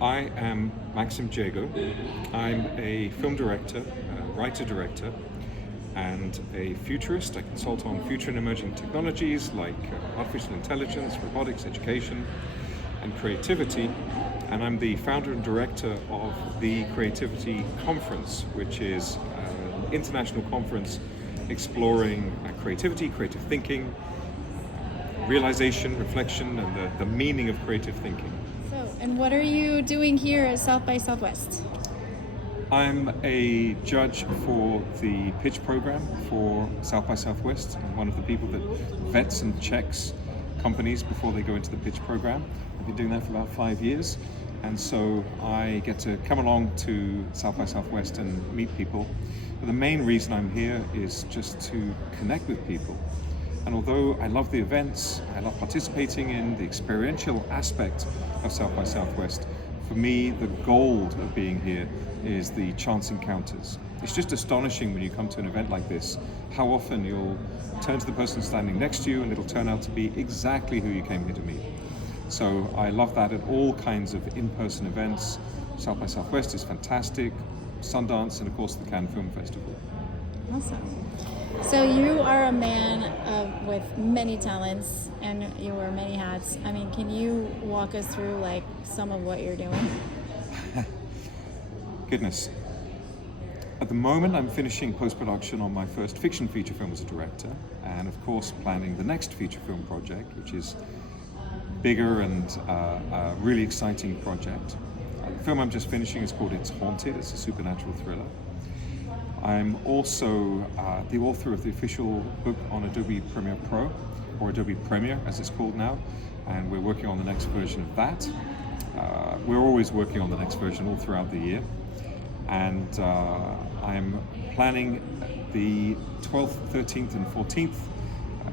I am Maxim Jago. I'm a film director, writer-director, and a futurist. I consult on future and emerging technologies like artificial intelligence, robotics, education, and creativity. And I'm the founder and director of the Creativity Conference, which is an international conference exploring creativity, creative thinking, realization, reflection, and the meaning of creative thinking. And what are you doing here at South by Southwest? I'm a judge for the pitch program for South by Southwest. I'm one of the people that vets and checks companies before they go into the pitch program. I've been doing that for about 5 years. And so I get to come along to South by Southwest and meet people. But the main reason I'm here is just to connect with people. And although I love the events, I love participating in the experiential aspect of South by Southwest, for me, the gold of being here is the chance encounters. It's just astonishing when you come to an event like this, how often you'll turn to the person standing next to you and it'll turn out to be exactly who you came here to meet. So I love that at all kinds of in-person events. South by Southwest is fantastic, Sundance, and of course the Cannes Film Festival. Awesome. So you are a man with many talents and you wear many hats. I mean, can you walk us through like some of what you're doing? Goodness. At the moment, I'm finishing post-production on my first fiction feature film as a director, and of course planning the next feature film project, which is bigger and a really exciting project. The film I'm just finishing is called It's Haunted. It's a supernatural thriller. I'm also the author of the official book on Adobe Premiere Pro, or Adobe Premiere as it's called now, and we're working on the next version of that. We're always working on the next version all throughout the year, and I'm planning the 12th, 13th and 14th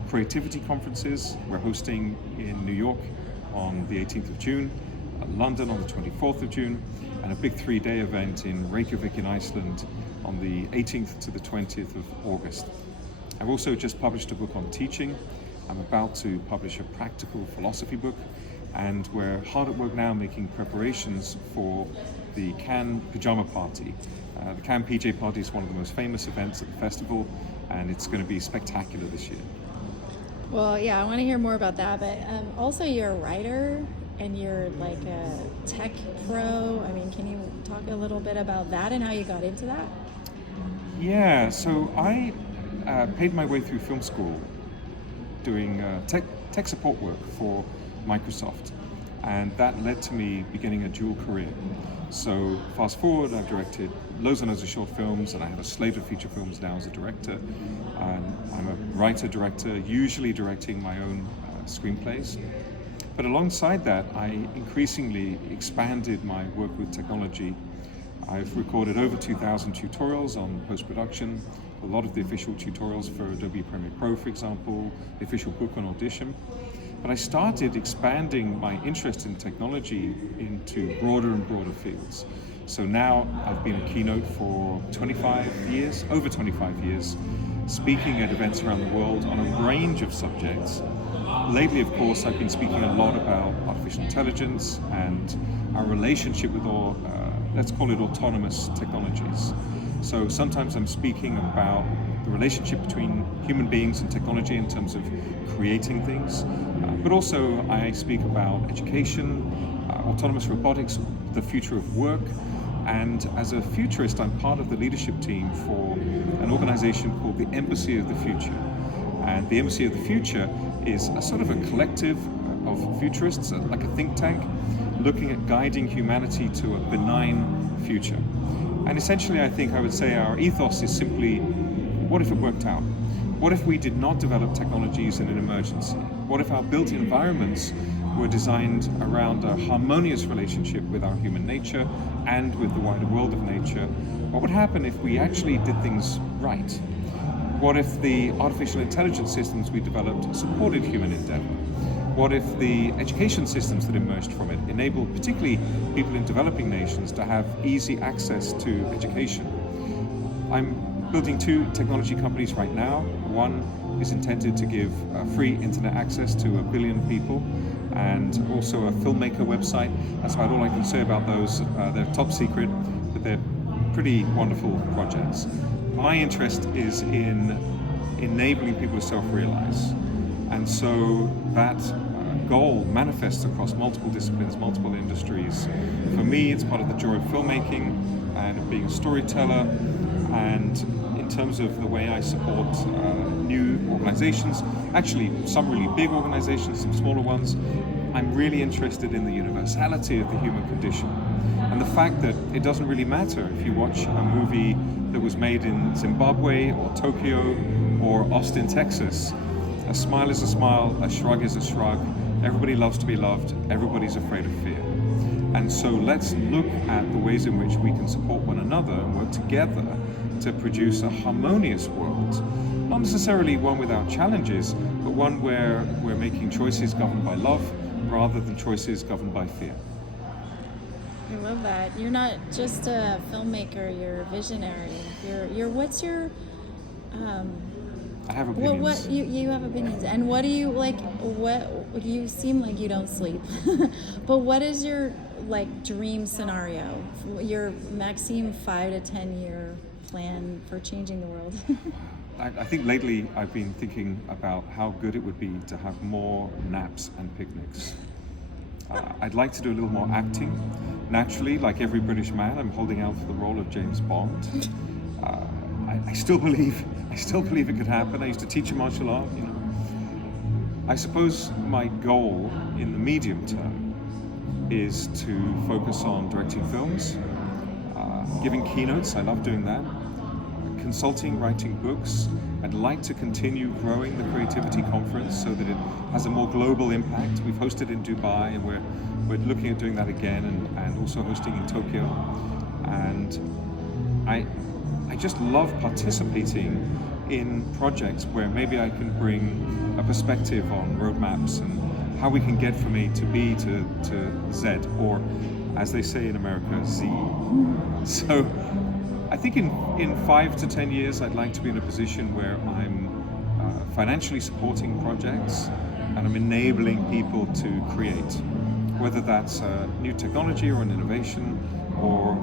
creativity conferences. We're hosting in New York on the 18th of June, London on the 24th of June, and a big 3-day event in Reykjavik in Iceland on the 18th to the 20th of August. I've also just published a book on teaching. I'm about to publish a practical philosophy book, and we're hard at work now making preparations for the Cannes Pajama Party. The Cannes PJ Party is one of the most famous events at the festival, and it's going to be spectacular this year. Well, yeah, I want to hear more about that, but also you're a writer and you're like a tech pro. I mean, can you talk a little bit about that and how you got into that? Yeah, so I paid my way through film school doing tech support work for Microsoft, and that led to me beginning a dual career. So fast forward, I've directed loads and loads of short films, and I have a slate of feature films now as a director. I'm a writer-director, usually directing my own screenplays. But alongside that, I increasingly expanded my work with technology. I've recorded over 2,000 tutorials on post-production, a lot of the official tutorials for Adobe Premiere Pro, for example, the official book on Audition. But I started expanding my interest in technology into broader and broader fields. So now I've been a keynote for 25 years, over 25 years, speaking at events around the world on a range of subjects. Lately, of course, I've been speaking a lot about artificial intelligence and our relationship with all, let's call it autonomous technologies. So sometimes I'm speaking about the relationship between human beings and technology in terms of creating things, but also I speak about education, autonomous robotics, the future of work, and as a futurist, I'm part of the leadership team for an organization called the Embassy of the Future. And the Embassy of the Future is a sort of a collective of futurists, like a think tank, looking at guiding humanity to a benign future. And essentially, I think I would say our ethos is simply, what if it worked out? What if we did not develop technologies in an emergency? What if our built environments were designed around a harmonious relationship with our human nature and with the wider world of nature? What would happen if we actually did things right? What if the artificial intelligence systems we developed supported human endeavor? What if the education systems that emerged from it enabled particularly people in developing nations to have easy access to education? I'm building 2 technology companies right now. One is intended to give free internet access to 1 billion people, and also a filmmaker website. That's about all I can say about those. They're top secret, but they're pretty wonderful projects. My interest is in enabling people to self-realize, and so that goal manifests across multiple disciplines, multiple industries. For me, it's part of the joy of filmmaking and of being a storyteller, and in terms of the way I support new organizations, actually some really big organizations, some smaller ones, I'm really interested in the universality of the human condition, and the fact that it doesn't really matter if you watch a movie that was made in Zimbabwe or Tokyo or Austin, Texas. A smile is a smile, a shrug is a shrug. Everybody loves to be loved, everybody's afraid of fear. And so let's look at the ways in which we can support one another and work together to produce a harmonious world. Not necessarily one without challenges, but one where we're making choices governed by love rather than choices governed by fear. I love that. You're not just a filmmaker, you're a visionary. You're what's your I have opinions. What you have opinions, and what do you like? What you seem like you don't sleep, but what is your like dream scenario? Your Maxim 5 to 10 year plan for changing the world? I think lately I've been thinking about how good it would be to have more naps and picnics. I'd like to do a little more acting. Naturally, like every British man, I'm holding out for the role of James Bond. I still believe it could happen. I used to teach a martial art, you know. I suppose my goal in the medium term is to focus on directing films, giving keynotes. I love doing that. Consulting, writing books. I'd like to continue growing the Creativity Conference so that it has a more global impact. We've hosted in Dubai, and we're looking at doing that again, and also hosting in Tokyo. And I just love participating in projects where maybe I can bring a perspective on roadmaps and how we can get from A to B to Z, or as they say in America, Z. So I think in 5 to 10 years, I'd like to be in a position where I'm financially supporting projects and I'm enabling people to create, whether that's a new technology or an innovation or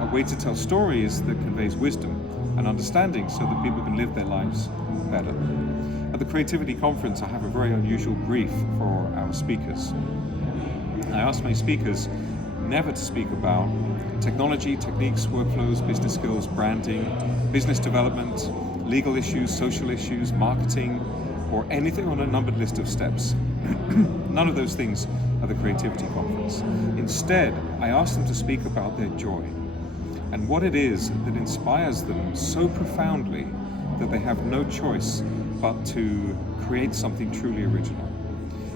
a way to tell stories that conveys wisdom and understanding so that people can live their lives better. At the Creativity Conference, I have a very unusual brief for our speakers. I ask my speakers never to speak about technology, techniques, workflows, business skills, branding, business development, legal issues, social issues, marketing, or anything on a numbered list of steps. None of those things at the Creativity Conference. Instead, I ask them to speak about their joy and what it is that inspires them so profoundly that they have no choice but to create something truly original.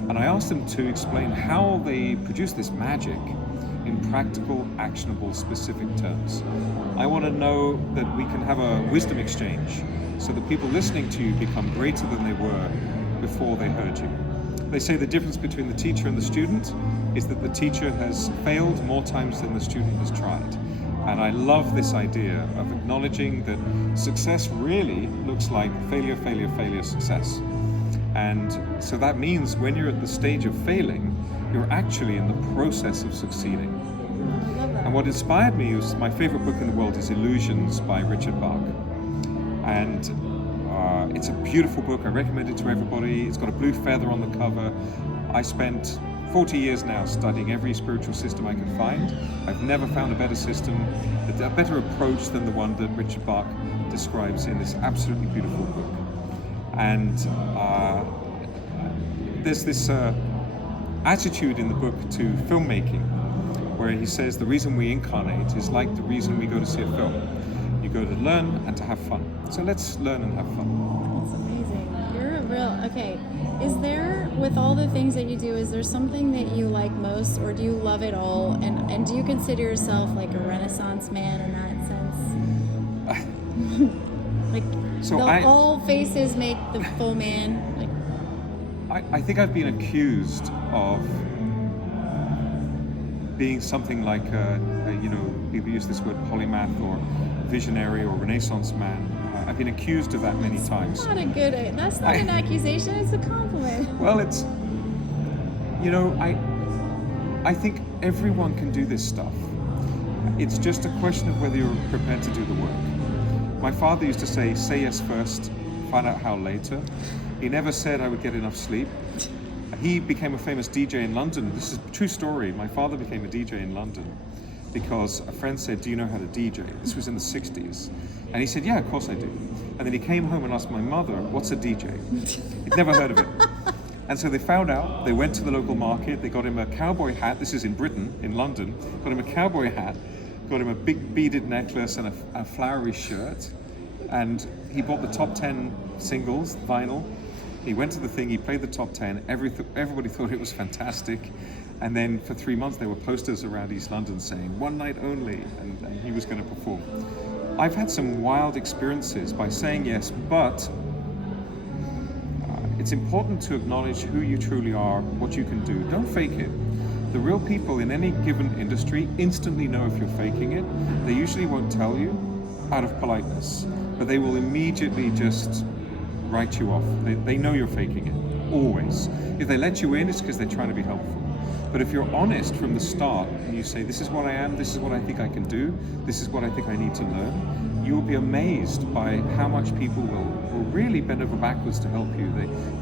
And I ask them to explain how they produce this magic in practical, actionable, specific terms. I want to know that we can have a wisdom exchange so that people listening to you become greater than they were before they heard you. They say the difference between the teacher and the student is that the teacher has failed more times than the student has tried. And I love this idea of acknowledging that success really looks like failure, failure, failure, success. And so that means when you're at the stage of failing, you're actually in the process of succeeding. And what inspired me was, my favorite book in the world is Illusions by Richard Bach. And it's a beautiful book. I recommend it to everybody. It's got a blue feather on the cover. I spent 40 years now studying every spiritual system I could find. I've never found a better system, a better approach than the one that Richard Bach describes in this absolutely beautiful book. And there's this attitude in the book to filmmaking where he says the reason we incarnate is like the reason we go to see a film. You go to learn and to have fun. So let's learn and have fun. That's amazing. You're a real, okay. Is there, with all the things that you do, is there something that you like most, or do you love it all? And do you consider yourself like a Renaissance man in that sense? Like, so all faces make the full man? Like, I think I've been accused of being something like, people use this word polymath or visionary or Renaissance man. I've been accused of that many times. That's not an accusation, it's a compliment. Well, You know, I think everyone can do this stuff. It's just a question of whether you're prepared to do the work. My father used to say yes first, find out how later. He never said I would get enough sleep. He became a famous DJ in London. This is a true story. My father became a DJ in London because a friend said, do you know how to DJ? This was in the 60s. And he said, yeah, of course I do. And then he came home and asked my mother, what's a DJ? He'd never heard of it. And so they found out, they went to the local market, they got him a cowboy hat, this is in Britain, in London, got him a cowboy hat, got him a big beaded necklace and a flowery shirt. And he bought the top 10 singles, vinyl. He went to the thing, he played the top 10, everybody thought it was fantastic. And then for 3 months there were posters around East London saying, one night only, and he was going to perform. I've had some wild experiences by saying yes, but it's important to acknowledge who you truly are, what you can do. Don't fake it. The real people in any given industry instantly know if you're faking it. They usually won't tell you out of politeness, but they will immediately just write you off. They know you're faking it, always. If they let you in, it's because they're trying to be helpful. But if you're honest from the start and you say, this is what I am, this is what I think I can do, this is what I think I need to learn, you will be amazed by how much people will really bend over backwards to help you.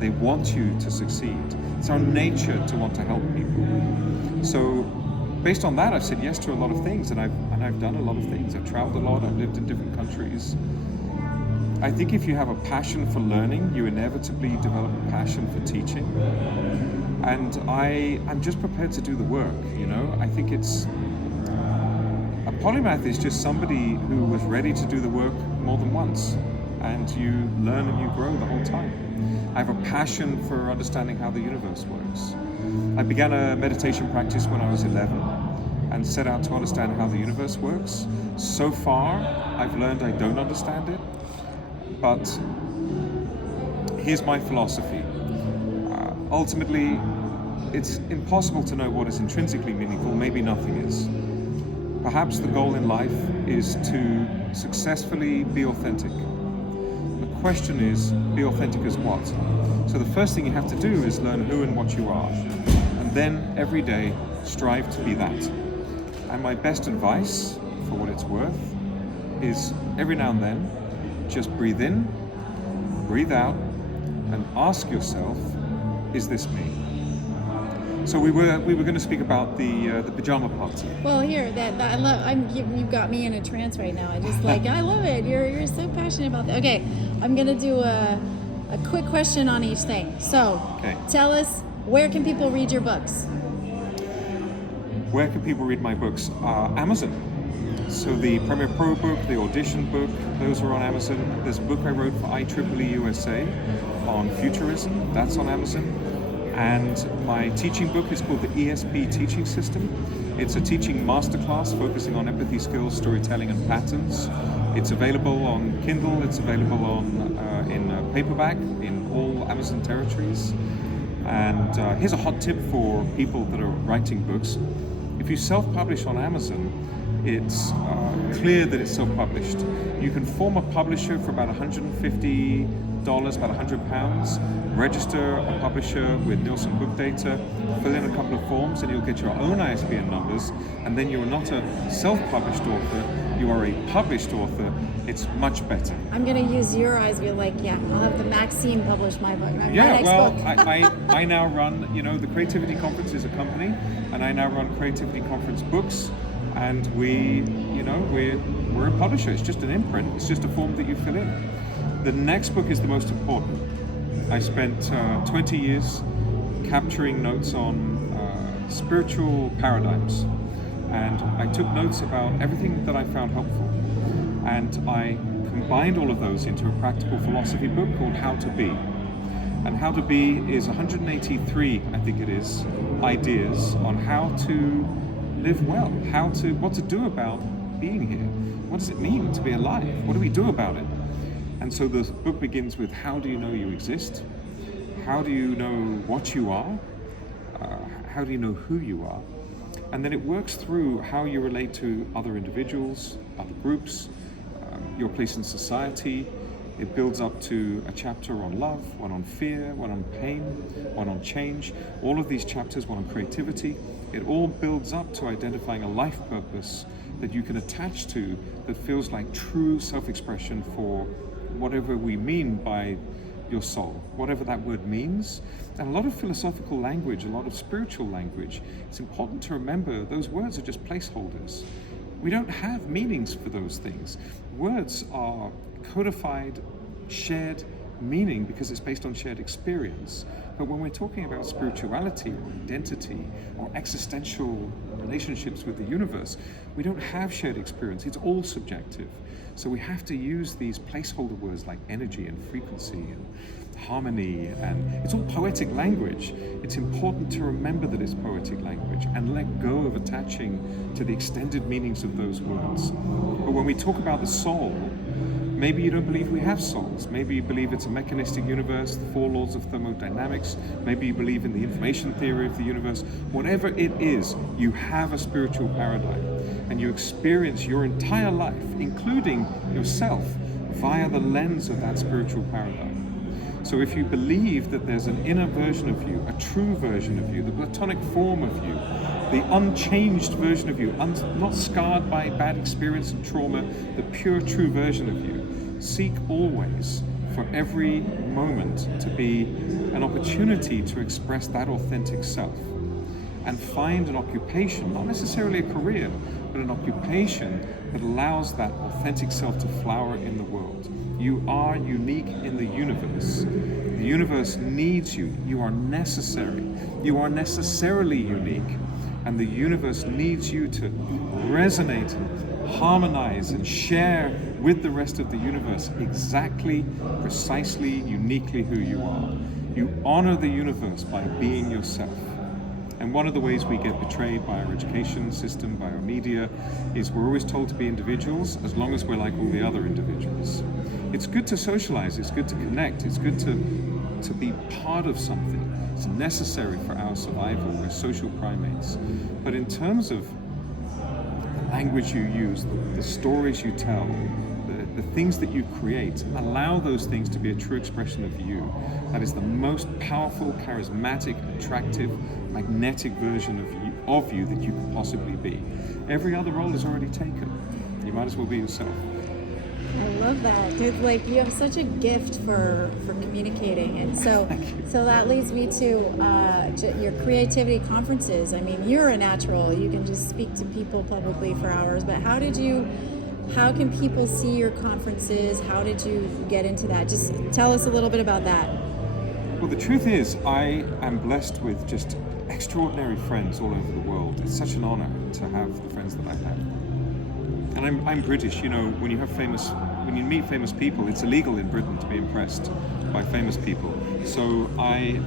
They want you to succeed. It's our nature to want to help people. So based on that, I've said yes to a lot of things, and I've done a lot of things. I've traveled a lot, I've lived in different countries. I think if you have a passion for learning, you inevitably develop a passion for teaching. And I'm just prepared to do the work, you know? I think a polymath is just somebody who was ready to do the work more than once. And you learn and you grow the whole time. I have a passion for understanding how the universe works. I began a meditation practice when I was 11 and set out to understand how the universe works. So far, I've learned I don't understand it, but here's my philosophy. Ultimately, it's impossible to know what is intrinsically meaningful. Maybe nothing is. Perhaps the goal in life is to successfully be authentic. The question is, be authentic as what? So the first thing you have to do is learn who and what you are. And then every day, strive to be that. And my best advice, for what it's worth, is every now and then, just breathe in, breathe out, and ask yourself, is this me? So we were going to speak about the pajama party. Well, here, I love. You've got me in a trance right now. I just I love it. You're so passionate about that. Okay, I'm gonna do a quick question on each thing. So, okay. Tell us, where can people read your books? Where can people read my books? Amazon. So the Premiere Pro book, the Audition book, those are on Amazon. There's a book I wrote for IEEE USA on futurism. That's on Amazon. And my teaching book is called the ESP Teaching System. It's a teaching masterclass focusing on empathy skills, storytelling, and patterns. It's available on Kindle. It's available in paperback in all Amazon territories. And here's a hot tip for people that are writing books. If you self-publish on Amazon, it's clear that it's self-published. You can form a publisher for about $150, about £100, register a publisher with Nielsen Book Data, fill in a couple of forms, and you'll get your own ISBN numbers, and then you're not a self-published author, you are a published author. It's much better. I'm going to use your eyes, be like, yeah, I'll have the Maxim publish my book. I now run, the Creativity Conference is a company, and I now run Creativity Conference books, and we're a publisher. It's just an imprint. It's just a form that you fill in. The next book is the most important. I spent 20 years capturing notes on spiritual paradigms, and I took notes about everything that I found helpful, and I combined all of those into a practical philosophy book called How to Be. And How to Be is 183, I think it is, ideas on how to live well, what to do about being here. What does it mean to be alive? What do we do about it? And so the book begins with, how do you know you exist? How do you know what you are? How do you know who you are? And then it works through how you relate to other individuals, other groups, your place in society, It builds up to a chapter on love, one on fear, one on pain, one on change. All of these chapters, one on creativity. It all builds up to identifying a life purpose that you can attach to that feels like true self-expression for whatever we mean by your soul, whatever that word means. And a lot of philosophical language, a lot of spiritual language, it's important to remember those words are just placeholders. We don't have meanings for those things. Words are codified, shared meaning because it's based on shared experience. But when we're talking about spirituality or identity or existential relationships with the universe, we don't have shared experience. It's all subjective. So we have to use these placeholder words like energy and frequency and harmony, and it's all poetic language. It's important to remember that it's poetic language and let go of attaching to the extended meanings of those words. But when we talk about the soul, maybe you don't believe we have souls. Maybe you believe it's a mechanistic universe, the four laws of thermodynamics. Maybe you believe in the information theory of the universe. Whatever it is, you have a spiritual paradigm, and you experience your entire life, including yourself, via the lens of that spiritual paradigm. So if you believe that there's an inner version of you, a true version of you, the platonic form of you, the unchanged version of you, not scarred by bad experience and trauma, the pure, true version of you, seek always for every moment to be an opportunity to express that authentic self. And find an occupation, not necessarily a career, but an occupation that allows that authentic self to flower in the world. You are unique in the universe. The universe needs you. You are necessary. You are necessarily unique. And the universe needs you to resonate, harmonize, and share with the rest of the universe exactly, precisely, uniquely who you are. You honor the universe by being yourself. And one of the ways we get betrayed by our education system, by our media, is we're always told to be individuals as long as we're like all the other individuals. It's good to socialize, it's good to connect, it's good to be part of something. It's necessary for our survival. We're social primates. But in terms of the language you use, the stories you tell, the things that you create, allow those things to be a true expression of you. That is the most powerful, charismatic, attractive, magnetic version of you that you could possibly be. Every other role is already taken. You might as well be yourself. I love that. Dude, like, you have such a gift for communicating, and so that leads me to your creativity conferences. I mean, you're a natural. You can just speak to people publicly for hours. But how can people see your conferences? How did you get into that? Just tell us a little bit about that. Well, the truth is, I am blessed with just extraordinary friends all over the world. It's such an honor to have the friends that I have. And I'm British, you know, when you meet famous people, it's illegal in Britain to be impressed by famous people. So I'm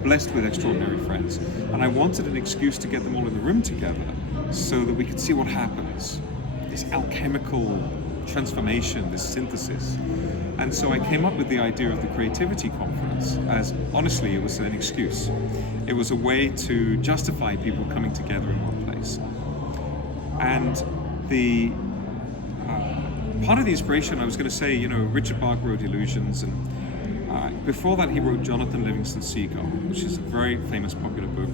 blessed with extraordinary friends. And I wanted an excuse to get them all in the room together so that we could see what happens. This alchemical transformation, this synthesis. And so I came up with the idea of the Creativity Conference as, honestly, it was an excuse. It was a way to justify people coming together in one place. And the part of the inspiration, I was going to say, you know, Richard Bach wrote Illusions, and before that he wrote Jonathan Livingston Seagull, which is a very famous popular book.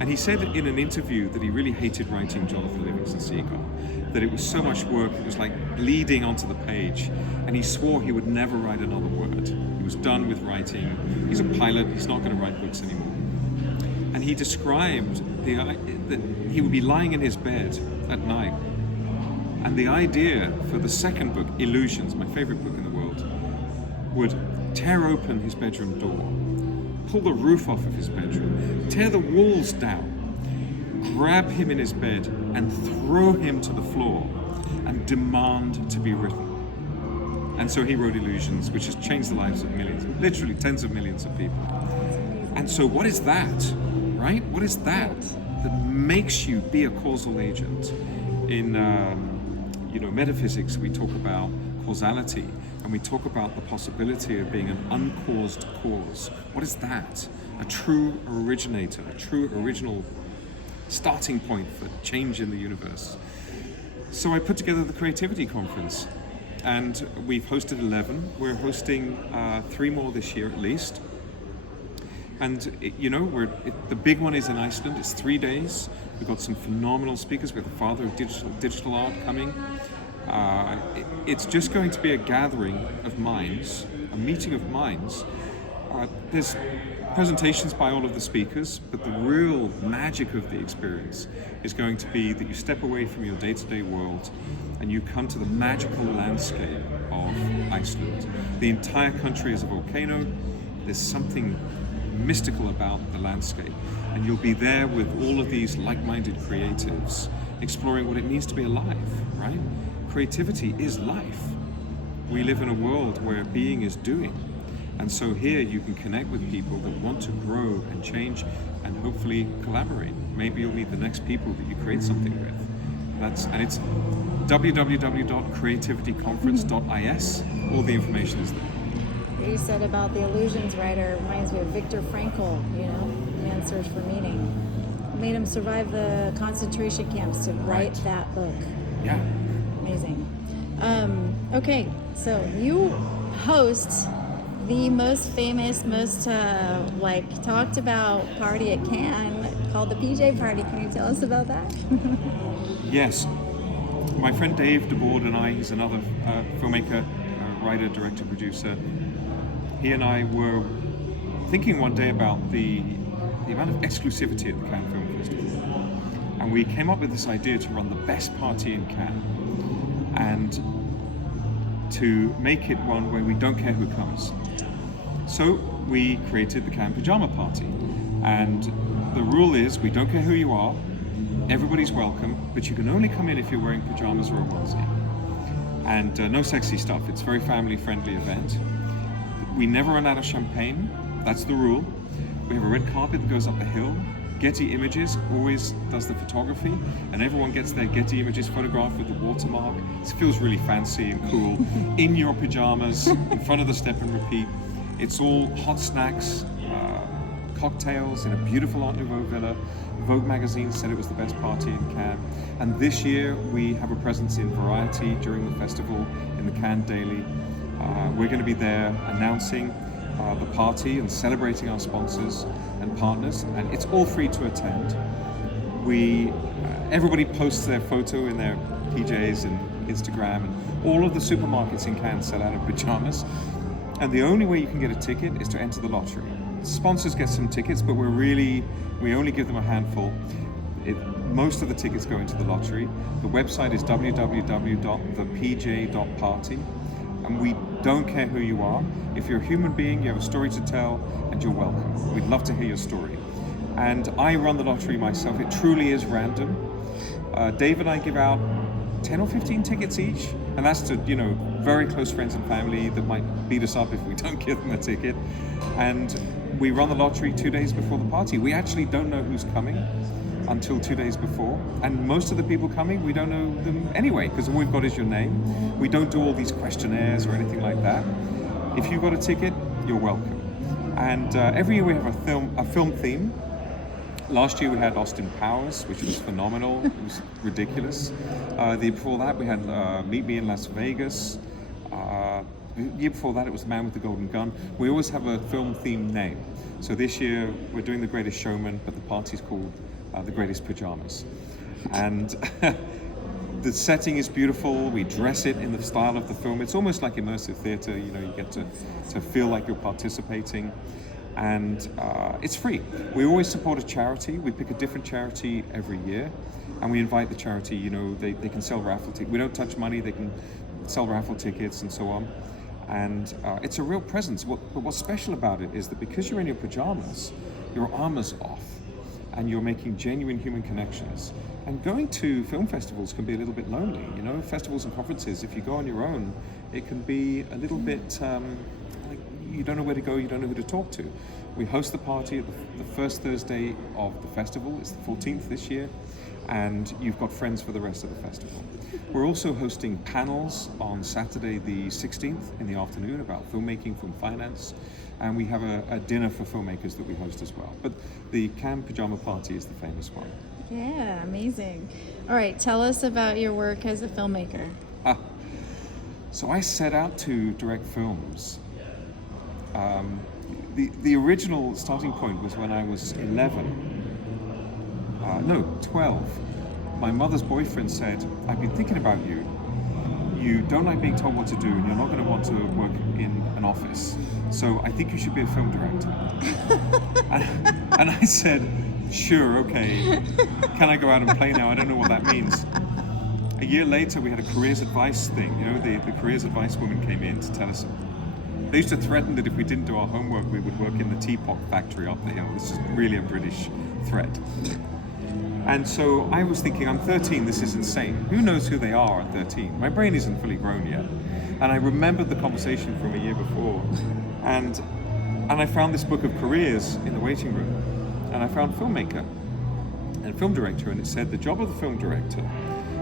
And he said in an interview that he really hated writing Jonathan Livingston Seagull, that it was so much work, it was like bleeding onto the page, and he swore he would never write another word. He was done with writing. He's a pilot, he's not going to write books anymore. And he described that he would be lying in his bed at night, and the idea for the second book, Illusions, my favorite book in the world, would tear open his bedroom door, pull the roof off of his bedroom, tear the walls down, grab him in his bed and throw him to the floor and demand to be written. And so he wrote Illusions, which has changed the lives of millions, literally tens of millions of people. And so what is that, right? What is that makes you be a causal agent? In metaphysics, we talk about causality, and we talk about the possibility of being an uncaused cause. What is that? A true originator, a true original starting point for change in the universe. So I put together the Creativity Conference, and we've hosted 11. We're hosting 3 more this year at least. And the big one is in Iceland. It's 3 days. We've got some phenomenal speakers. We have the father of digital art coming. It's just going to be a gathering of minds, a meeting of minds. There's presentations by all of the speakers, but the real magic of the experience is going to be that you step away from your day-to-day world and you come to the magical landscape of Iceland. The entire country is a volcano. There's something mystical about the landscape, and you'll be there with all of these like-minded creatives exploring what it means to be alive, right? Creativity is life. We live in a world where being is doing, and so here you can connect with people that want to grow and change and hopefully collaborate. Maybe you'll meet the next people that you create something with. And it's www.creativityconference.is. All the information is there. You said about the illusions writer reminds me of Viktor Frankl, Man's Search for Meaning. Made him survive the concentration camps to write that book. Yeah. Amazing. Okay, so you host the most famous, most talked about party at Cannes called the PJ Party. Can you tell us about that? Yes. My friend Dave DeBoard and I, he's another filmmaker, writer, director, producer. He and I were thinking one day about the amount of exclusivity at the Cannes Film Festival. And we came up with this idea to run the best party in Cannes and to make it one where we don't care who comes. So we created the Cannes Pajama Party. And the rule is we don't care who you are, everybody's welcome, but you can only come in if you're wearing pajamas or a onesie. And no sexy stuff, it's a very family-friendly event. We never run out of champagne, that's the rule. We have a red carpet that goes up the hill. Getty Images always does the photography, and everyone gets their Getty Images photographed with the watermark. It feels really fancy and cool. In your pajamas, in front of the step and repeat. It's all hot snacks, cocktails in a beautiful Art Nouveau villa. Vogue magazine said it was the best party in Cannes. And this year we have a presence in Variety during the festival, in the Cannes Daily. We're going to be there announcing the party and celebrating our sponsors and partners, and it's all free to attend. Everybody posts their photo in their PJs and Instagram, and all of the supermarkets in Cannes sell out of pajamas. And the only way you can get a ticket is to enter the lottery. Sponsors get some tickets, but we only give them a handful. Most of the tickets go into the lottery. The website is www.thepj.party. And we don't care who you are. If you're a human being, you have a story to tell, and you're welcome. We'd love to hear your story. And I run the lottery myself. It truly is random. Dave and I give out 10 or 15 tickets each, and that's to very close friends and family that might beat us up if we don't give them a ticket. And we run the lottery 2 days before the party. We actually don't know who's coming until 2 days before, and most of the people coming, we don't know them anyway, because all we've got is your name. We don't do all these questionnaires or anything like that. If you've got a ticket, you're welcome. And every year we have a film theme. Last year we had Austin Powers, which was phenomenal. It was ridiculous. The year before that we had Meet Me in Las Vegas. The year before that it was The Man with the Golden Gun. We always have a film theme name. So this year we're doing The Greatest Showman, but the party's called The Greatest Pajamas. And the setting is beautiful. We dress it in the style of the film. It's almost like immersive theater. You get to feel like you're participating. And it's free. We always support a charity. We pick a different charity every year, and we invite the charity. They can sell raffle tickets. We don't touch money. They can sell raffle tickets and so on. And it's a real presence. But what's special about it is that because you're in your pajamas, your armor's off, and you're making genuine human connections. And going to film festivals can be a little bit lonely. Festivals and conferences, if you go on your own, it can be a little bit like you don't know where to go, you don't know who to talk to. We host the party at the first Thursday of the festival. It's the 14th this year, and you've got friends for the rest of the festival. We're also hosting panels on Saturday the 16th in the afternoon about filmmaking, film finance, and we have a dinner for filmmakers that we host as well. But the Cannes Pajama Party is the famous one. Yeah, amazing. All right, tell us about your work as a filmmaker. So I set out to direct films. The original starting point was when I was 12. My mother's boyfriend said, "I've been thinking about you. You don't like being told what to do, and you're not going to want to work in an office. So I think you should be a film director." and I said, "Sure, okay. Can I go out and play now? I don't know what that means." A year later, we had a careers advice thing. You know, the careers advice woman came in to tell us. They used to threaten that if we didn't do our homework, we would work in the teapot factory up the hill. This is really a British threat. And so I was thinking, I'm 13, this is insane. Who knows who they are at 13? My brain isn't fully grown yet. And I remembered the conversation from a year before. And I found this book of careers in the waiting room. And I found filmmaker and film director, and it said the job of the film director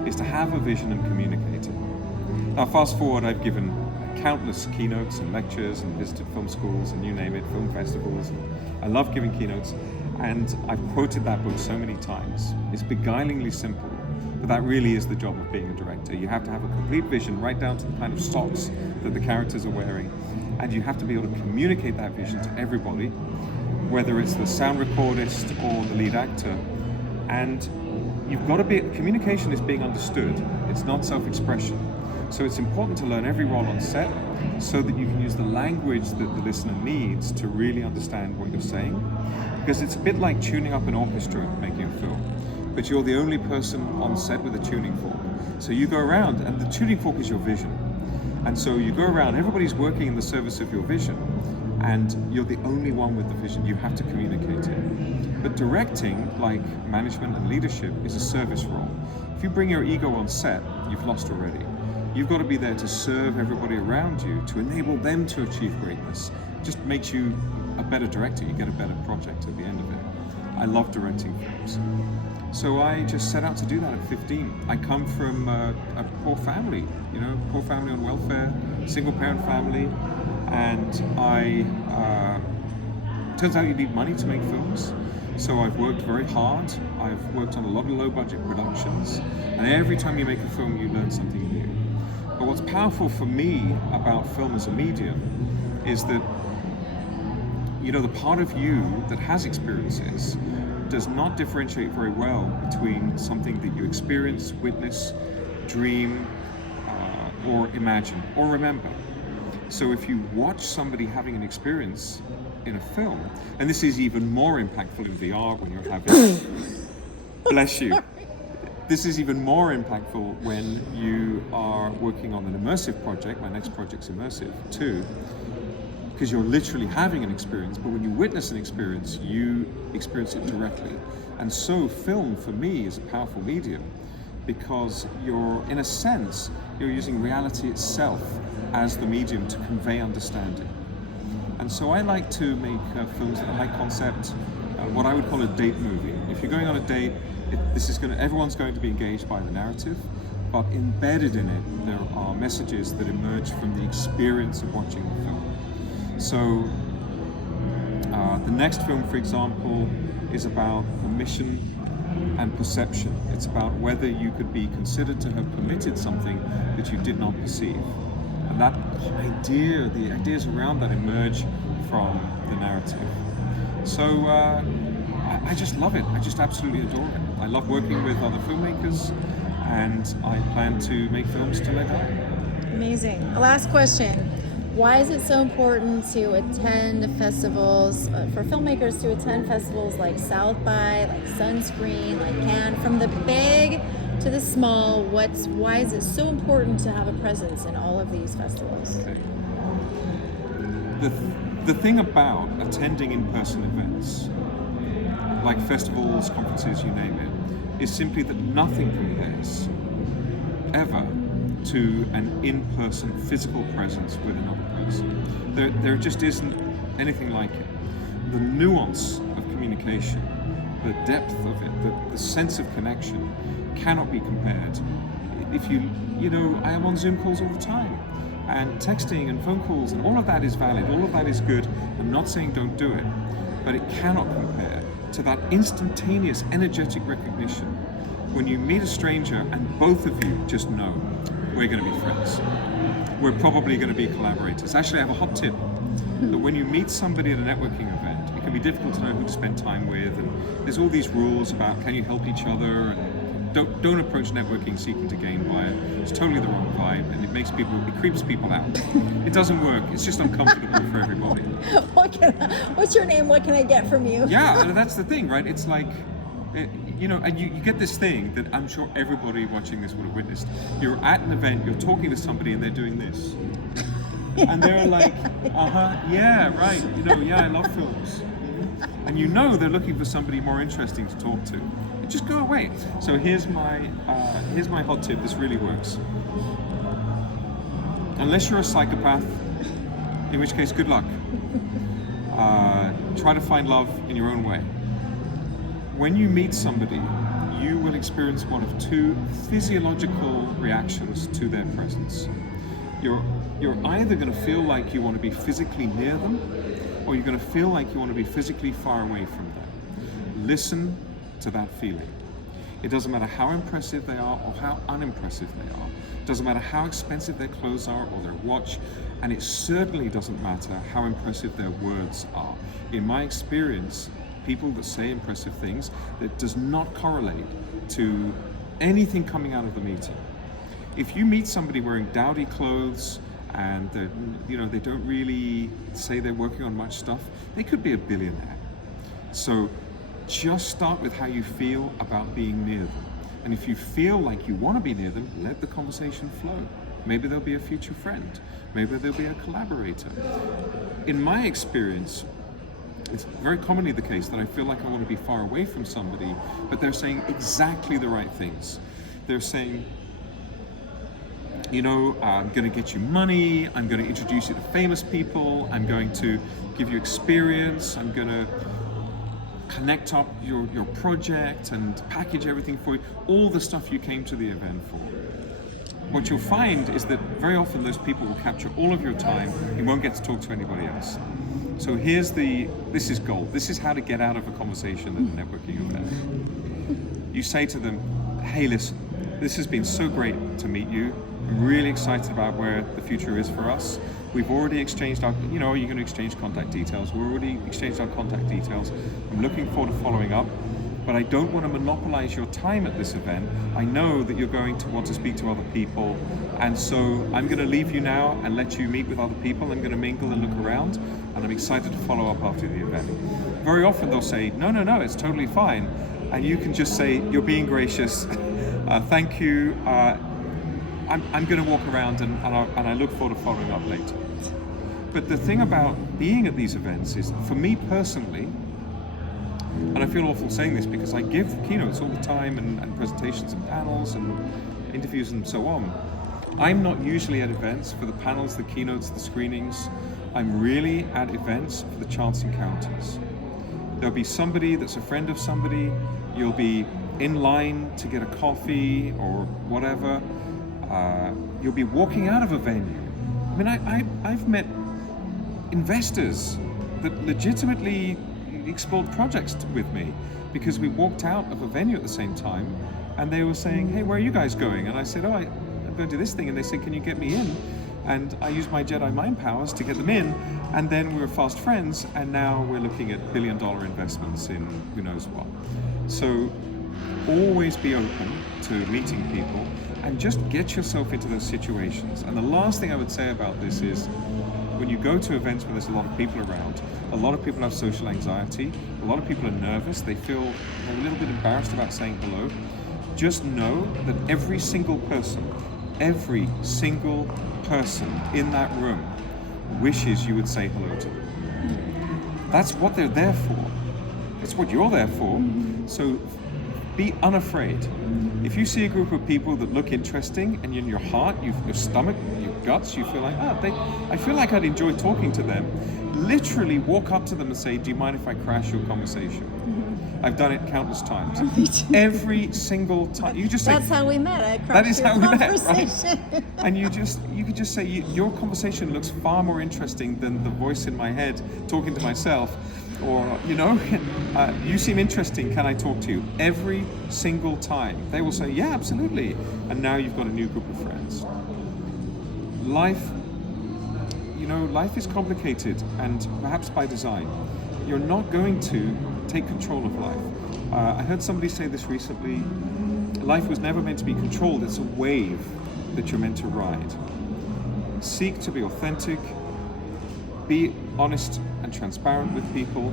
is to have a vision and communicate it. Now fast forward, I've given countless keynotes and lectures and visited film schools and you name it, film festivals. I love giving keynotes. And I've quoted that book so many times. It's beguilingly simple, but that really is the job of being a director. You have to have a complete vision, right down to the kind of socks that the characters are wearing, and you have to be able to communicate that vision to everybody, whether it's the sound recordist or the lead actor. And you've got to be, communication is being understood. It's not self-expression. So it's important to learn every role on set so that you can use the language that the listener needs to really understand what you're saying. Because it's a bit like tuning up an orchestra making a film, but you're the only person on set with a tuning fork. So you go around, and the tuning fork is your vision. And so you go around, everybody's working in the service of your vision, and you're the only one with the vision. You have to communicate it. But directing, like management and leadership, is a service role. If you bring your ego on set, you've lost already. You've got to be there to serve everybody around you, to enable them to achieve greatness. It just makes you a better director. You get a better project at the end of it. I love directing films. So I just set out to do that at 15. I come from a poor family, poor family on welfare, single parent family, and turns out you need money to make films. So I've worked very hard. I've worked on a lot of low budget productions, and every time you make a film, you learn something new. But what's powerful for me about film as a medium is that the part of you that has experiences does not differentiate very well between something that you experience, witness, dream, or imagine, or remember. So if you watch somebody having an experience in a film, and this is even more impactful in VR when you're having, bless you. This is even more impactful when you are working on an immersive project. My next project's immersive too, because you're literally having an experience, but when you witness an experience, you experience it directly. And so film, for me, is a powerful medium, because you're using reality itself as the medium to convey understanding. And so I like to make films that are high concept, what I would call a date movie. If you're going on a date, everyone's going to be engaged by the narrative, but embedded in it, there are messages that emerge from the experience of watching the film. So the next film, for example, is about permission and perception. It's about whether you could be considered to have permitted something that you did not perceive. And that idea, the ideas around that emerge from the narrative. So I just love it. I just absolutely adore it. I love working with other filmmakers, and I plan to make films till I die. Amazing. Last question. Why is it so important to attend festivals, for filmmakers to attend festivals like South by, like Sunscreen, like Cannes, from the big to the small? Why is it so important to have a presence in all of these festivals? Okay. The thing about attending in-person events, like festivals, conferences, you name it, is simply that nothing compares ever to an in-person physical presence with another person. There just isn't anything like it. The nuance of communication, the depth of it, the sense of connection cannot be compared. If I am on Zoom calls all the time, and texting and phone calls, and all of that is valid, all of that is good. I'm not saying don't do it, but it cannot compare to that instantaneous, energetic recognition when you meet a stranger and both of you just know we're going to be friends. we're probably going to be collaborators. Actually, I have a hot tip that when you meet somebody at a networking event, it can be difficult to know who to spend time with, and there's all these rules about can you help each other, and don't approach networking seeking to gain by it. It's totally the wrong vibe, and it creeps people out. It doesn't work. It's just uncomfortable for everybody. What's your name? What can I get from you? Yeah, and that's the thing, right? It's like, you know, and you get this thing that I'm sure everybody watching this would have witnessed. You're at an event, you're talking to somebody, and they're doing this. And they're like, yeah, right, you know, yeah, I love films. And you know they're looking for somebody more interesting to talk to. And just go away. So here's my hot tip, this really works. Unless you're a psychopath, in which case, good luck. Try to find love in your own way. When you meet somebody, you will experience one of two physiological reactions to their presence. You're either going to feel like you want to be physically near them, or you're going to feel like you want to be physically far away from them. Listen to that feeling. It doesn't matter how impressive they are or how unimpressive they are. It doesn't matter how expensive their clothes are or their watch, and it certainly doesn't matter how impressive their words are. In my experience, people that say impressive things, that does not correlate to anything coming out of the meeting. If you meet somebody wearing dowdy clothes and they don't really say they're working on much stuff, they could be a billionaire. So just start with how you feel about being near them. And if you feel like you want to be near them, let the conversation flow. Maybe they'll be a future friend. Maybe they'll be a collaborator. In my experience, it's very commonly the case that I feel like I want to be far away from somebody, but they're saying exactly the right things. They're saying, you know, I'm going to get you money, I'm going to introduce you to famous people, I'm going to give you experience, I'm going to connect up your project and package everything for you, all the stuff you came to the event for. What you'll find is that very often those people will capture all of your time, you won't get to talk to anybody else. So this is gold. This is how to get out of a conversation at a networking event. You say to them, hey, listen, this has been so great to meet you. I'm really excited about where the future is for us. We've already exchanged are you going to exchange contact details? We're already exchanged our contact details. I'm looking forward to following up, but I don't want to monopolize your time at this event. I know that you're going to want to speak to other people, and so I'm going to leave you now and let you meet with other people. I'm going to mingle and look around, and I'm excited to follow up after the event. Very often they'll say, no, it's totally fine. And you can just say, you're being gracious, thank you, I'm going to walk around and I look forward to following up later. But the thing about being at these events is, for me personally, and I feel awful saying this because I give keynotes all the time and presentations and panels and interviews and so on. I'm not usually at events for the panels, the keynotes, the screenings. I'm really at events for the chance encounters. There'll be somebody that's a friend of somebody, you'll be in line to get a coffee or whatever, you'll be walking out of a venue. I mean, I've met investors that legitimately explored projects with me because we walked out of a venue at the same time and they were saying, hey, where are you guys going? And I said, I'm going to this thing. And they said, can you get me in? And I used my Jedi mind powers to get them in, and then we were fast friends, and now we're looking at billion-dollar investments in who knows what. So always be open to meeting people and just get yourself into those situations. And the last thing I would say about this is, when you go to events where there's a lot of people around, a lot of people have social anxiety, a lot of people are nervous, they feel a little bit embarrassed about saying hello. Just know that every single person in that room wishes you would say hello to them. That's what they're there for. It's what you're there for. So be unafraid. If you see a group of people that look interesting and in your heart, your stomach, your guts, you feel like, I feel like I'd enjoy talking to them, literally walk up to them and say, do you mind if I crash your conversation? I've done it countless times. Every single time. You just say, that's how we met. I crashed your conversation. Right? And you could just say, your conversation looks far more interesting than the voice in my head talking to myself. Or, you seem interesting, can I talk to you? Every single time. They will say, yeah, absolutely. And now you've got a new group of friends. life, life is complicated, and perhaps by design. You're not going to take control of life. I heard somebody say this recently: life was never meant to be controlled, it's a wave that you're meant to ride. Seek to be authentic, be honest and transparent with people.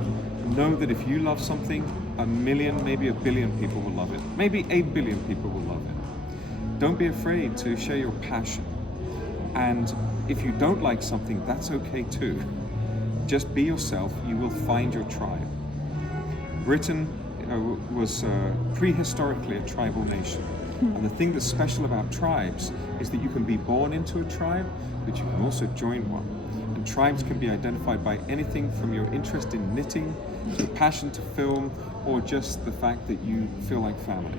Know that if you love something, 1 million, maybe 1 billion people will love it. Maybe 8 billion people will love it. Don't be afraid to share your passion. And if you don't like something, that's okay too. Just be yourself, you will find your tribe. Britain was prehistorically a tribal nation. And the thing that's special about tribes is that you can be born into a tribe, but you can also join one. And tribes can be identified by anything from your interest in knitting, to your passion to film, or just the fact that you feel like family.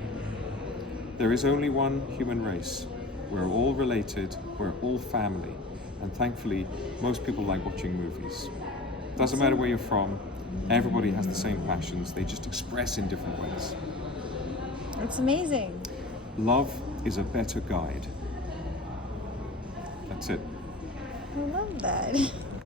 There is only one human race. We're all related, we're all family. And thankfully, most people like watching movies. Doesn't matter where you're from, everybody has the same passions, they just express in different ways. It's amazing. Love is a better guide. That's it. I love that.